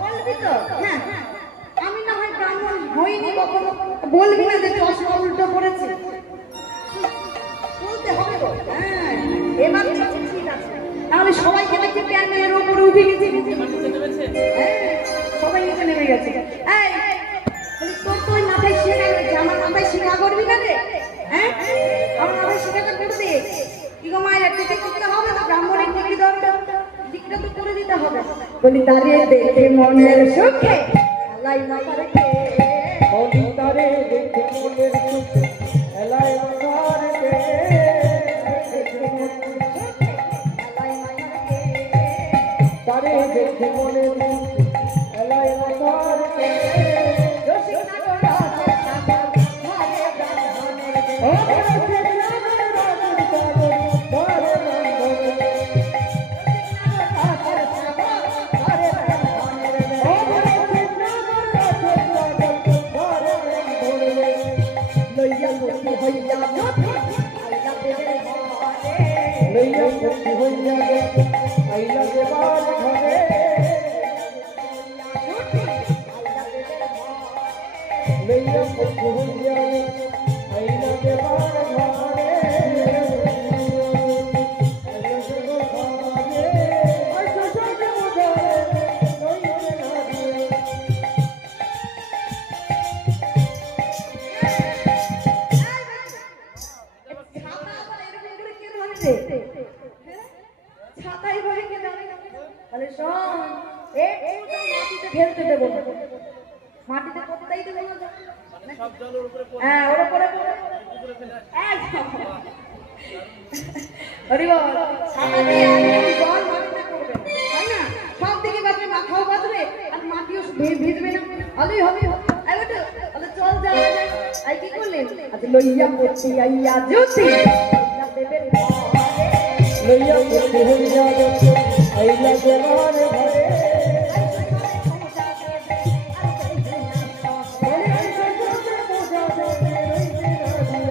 বলবি তো? হ্যাঁ, আমি না হয় ব্রাহ্মণ হইনি কখনো, বলবি না যে চশমা উল্টো করেছে? বলতে হবে তো। হ্যাঁ, এবার ঠিক আছে। তাহলে সবাইকে দেখছি প্যান্ডেলের উপরে উঠে গেছে। হ্যাঁ, সবাই নিচে নেমে গেছে। এই তোর তো ওই মাথায় শিখা গেছে, আমার মাথায় শিখা করবি না রে? হ্যাঁ, আমার মাথায় শিখাটা করে দে। কি গো মায়ের টিকে করতে হবে তো, ব্রাহ্মণের টিকি দরকার, টিকিটা তো করে দিতে হবে। বলি তারে দেখে মনের সুখে এলাই মাথা রেখে, বলি তারে দেখে মনের সুখে এলাই মাথা রেখে, তারে দেখে মনের সুখে এলাই মাথা রেখে। লইয়া খুশি হইয়া গে আইলা দেবার ঘরে, লইয়া খুশি হইয়া গে আইলা দেবার ঘরে। ফেলতে দেবো না, মাটিতে কোথায় দেবো না। হ্যাঁ, ওর উপরে জল মাটিতে করবে, তাই না? সব দিকে বাঁচবে, মাথাও বাঁচবে আর মাটিও ভিজবে না, ভালোই হবে। চল যাওয়া যায়। আই কি করলেন? আচ্ছা, লইয়া পড়ছি আইয়া জ্যোতি লইয়া খুশি হইয়া গে আইলা দেবার